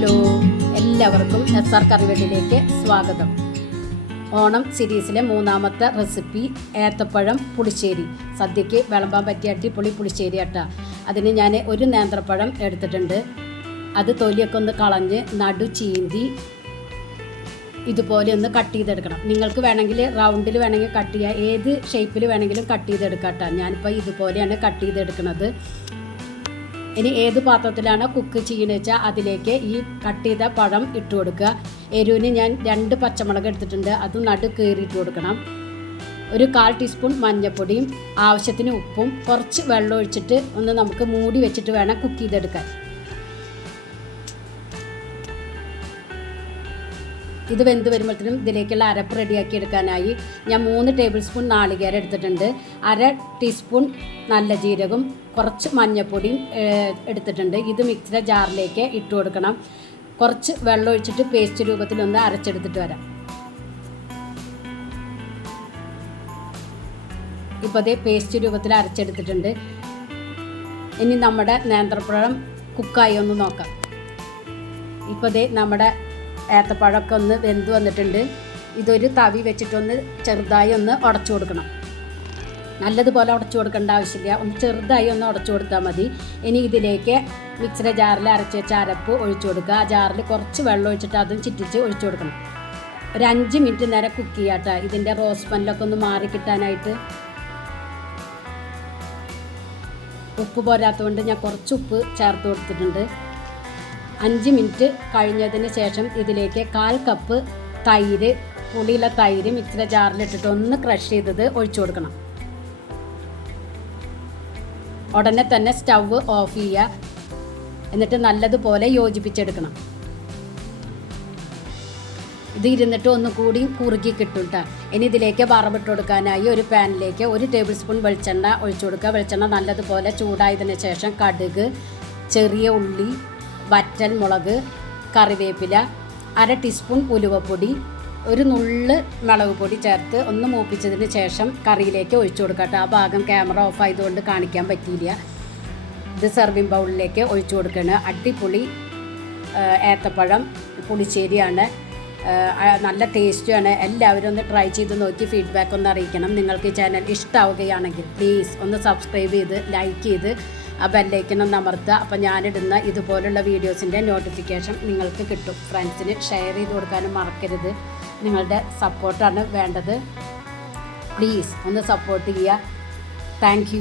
Hello എല്ലാവർക്കും S R കറിവേട്ടിലേക്ക് സ്വാഗതം. ഓണം സീരീസിലെ മൂന്നാമത്തെ റെസിപ്പി ഏത്തപ്പഴം പുളിശ്ശേരി. സദ്യക്ക് വിളമ്പാൻ പറ്റിയ അടിപൊളി പുളിശ്ശേരി ആട്ടാ അതിന് ഞാൻ ഒരു നേന്ത്രപ്പഴം എടുത്തിട്ടുണ്ട്. അത് തൊലിയൊക്കെ ഒന്ന് കളഞ്ഞ് നടു ചീന്തി ഇതുപോലെ ഒന്ന് കട്ട് ചെയ്തെടുക്കണം. നിങ്ങൾക്ക് വേണമെങ്കിൽ റൗണ്ടിൽ വേണമെങ്കിൽ കട്ട് ചെയ്യുക ഏത് ഷേപ്പിൽ വേണമെങ്കിലും കട്ട് ചെയ്തെടുക്കാം കേട്ടോ ഞാനിപ്പോൾ ഇതുപോലെയാണ് കട്ട് ചെയ്തെടുക്കുന്നത് ഇനി ഏത് പാത്രത്തിലാണ് കുക്ക് ചെയ്യണമെന്ന് വെച്ചാൽ അതിലേക്ക് ഈ കട്ട് ചെയ്ത പഴം ഇട്ട് കൊടുക്കുക. എരിവിന് ഞാൻ രണ്ട് പച്ചമുളക് എടുത്തിട്ടുണ്ട്. അത് നടു കീറിയിട്ട് കൊടുക്കണം. ഒരു കാൽ ടീസ്പൂൺ മഞ്ഞൾപ്പൊടിയും ആവശ്യത്തിന് ഉപ്പും കുറച്ച് വെള്ളം ഒഴിച്ചിട്ട് ഒന്ന് നമുക്ക് മൂടി വെച്ചിട്ട് വേണം കുക്ക് ചെയ്തെടുക്കാൻ. ഇത് വെന്ത് വരുമ്പോഴത്തേനും ഇതിലേക്കുള്ള അരപ്പ് റെഡിയാക്കി എടുക്കാനായി ഞാൻ മൂന്ന് ടേബിൾ സ്പൂൺ നാളികേരം എടുത്തിട്ടുണ്ട്. അര ടീസ്പൂൺ നല്ല ജീരകം കുറച്ച് മഞ്ഞൾപ്പൊടിയും എടുത്തിട്ടുണ്ട്. ഇത് മിക്സിയുടെ ജാറിലേക്ക് ഇട്ട് കൊടുക്കണം. കുറച്ച് വെള്ളം ഒഴിച്ചിട്ട് പേസ്റ്റ് രൂപത്തിലൊന്ന് അരച്ചെടുത്തിട്ട് വരാം. ഇപ്പോൾ അതേ പേസ്റ്റ് രൂപത്തിൽ അരച്ചെടുത്തിട്ടുണ്ട്. ഇനി നമ്മുടെ നേന്ത്രപ്പഴം കുക്കായി ഒന്ന് നോക്കാം. ഇപ്പോൾ ദേ നമ്മുടെ ഏത്തപ്പഴമൊക്കെ ഒന്ന് വെന്ത് വന്നിട്ടുണ്ട്. ഇതൊരു തവി വെച്ചിട്ടൊന്ന് ചെറുതായി ഒന്ന് ഉടച്ചു കൊടുക്കണം. നല്ലതുപോലെ ഉടച്ചു കൊടുക്കേണ്ട ആവശ്യമില്ല. ഒന്ന് ചെറുതായി ഒന്ന് ഉടച്ചു കൊടുത്താൽ മതി. ഇനി ഇതിലേക്ക് മിക്സിയുടെ ജാറിൽ അരച്ച് വെച്ച അരപ്പ് ഒഴിച്ചു കൊടുക്കുക. ആ ജാറിൽ കുറച്ച് വെള്ളം ഒഴിച്ചിട്ട് അതും ചിറ്റിച്ച് ഒഴിച്ചു കൊടുക്കണം. ഒരു അഞ്ച് മിനിറ്റ് നേരം കുക്ക് ചെയ്യാട്ടോ ഇതിന്റെ റോസ് പനിലൊക്കെ ഒന്ന് മാറി കിട്ടാനായിട്ട്. ഉപ്പ് പോരാത്തതുകൊണ്ട് ഞാൻ കുറച്ച് ഉപ്പ് ചേർത്ത് കൊടുത്തിട്ടുണ്ട്. അഞ്ച് മിനിറ്റ് കഴിഞ്ഞതിന് ശേഷം ഇതിലേക്ക് കാൽ കപ്പ് തൈര് പുളിയില തൈര് മിക്സിയുടെ ജാറിലിട്ടിട്ട് ഒന്ന് ക്രഷ് ചെയ്തത് ഒഴിച്ചു കൊടുക്കണം. ഉടനെ തന്നെ സ്റ്റവ് ഓഫ് ചെയ്യുക. എന്നിട്ട് നല്ലതുപോലെ യോജിപ്പിച്ചെടുക്കണം. ഇത് ഇരുന്നിട്ട് ഒന്ന് കൂടി കുറുകി കിട്ടും കേട്ടോ ഇനി ഇതിലേക്ക് വറവിട്ട് കൊടുക്കാനായി ഒരു പാനിലേക്ക് ഒരു ടേബിൾ സ്പൂൺ വെളിച്ചെണ്ണ ഒഴിച്ചു കൊടുക്കുക. വെളിച്ചെണ്ണ നല്ലതുപോലെ ചൂടായതിനു ശേഷം കടുക് ചെറിയ ഉള്ളി വറ്റൽ മുളക് കറിവേപ്പില അര ടീസ്പൂൺ ഉലുവപ്പൊടി ഒരു നുള്ള് മുളക് പൊടി ചേർത്ത് ഒന്ന് മൂപ്പിച്ചതിന് ശേഷം കറിയിലേക്ക് ഒഴിച്ചു കൊടുക്കട്ടെ ആ ഭാഗം ക്യാമറ ഓഫ് ആയതുകൊണ്ട് കാണിക്കാൻ പറ്റിയില്ല. ഇത് സെർവിങ് ബൗളിലേക്ക് ഒഴിച്ചു കൊടുക്കുകയാണ്. അടിപൊളി ഏത്തപ്പഴം പുളിശ്ശേരിയാണ്. നല്ല ടേസ്റ്റുമാണ് എല്ലാവരും ഒന്ന് ട്രൈ ചെയ്ത് നോക്കി ഫീഡ്ബാക്ക് ഒന്ന് അറിയിക്കണം. നിങ്ങൾക്ക് ഈ ചാനൽ ഇഷ്ടമാവുകയാണെങ്കിൽ പ്ലീസ് ഒന്ന് സബ്സ്ക്രൈബ് ചെയ്ത് ലൈക്ക് ചെയ്ത് ആ ബെല്ലൈക്കണം അമർത്തുക. അപ്പം ഞാനിടുന്ന ഇതുപോലുള്ള വീഡിയോസിന്റെ നോട്ടിഫിക്കേഷൻ നിങ്ങൾക്ക് കിട്ടും. ഫ്രണ്ട്സിന് ഷെയർ ചെയ്ത് കൊടുക്കാനും മറക്കരുത്. നിങ്ങളുടെ സപ്പോർട്ടാണ് വേണ്ടത്. പ്ലീസ് ഒന്ന് സപ്പോർട്ട് ചെയ്യുക. താങ്ക്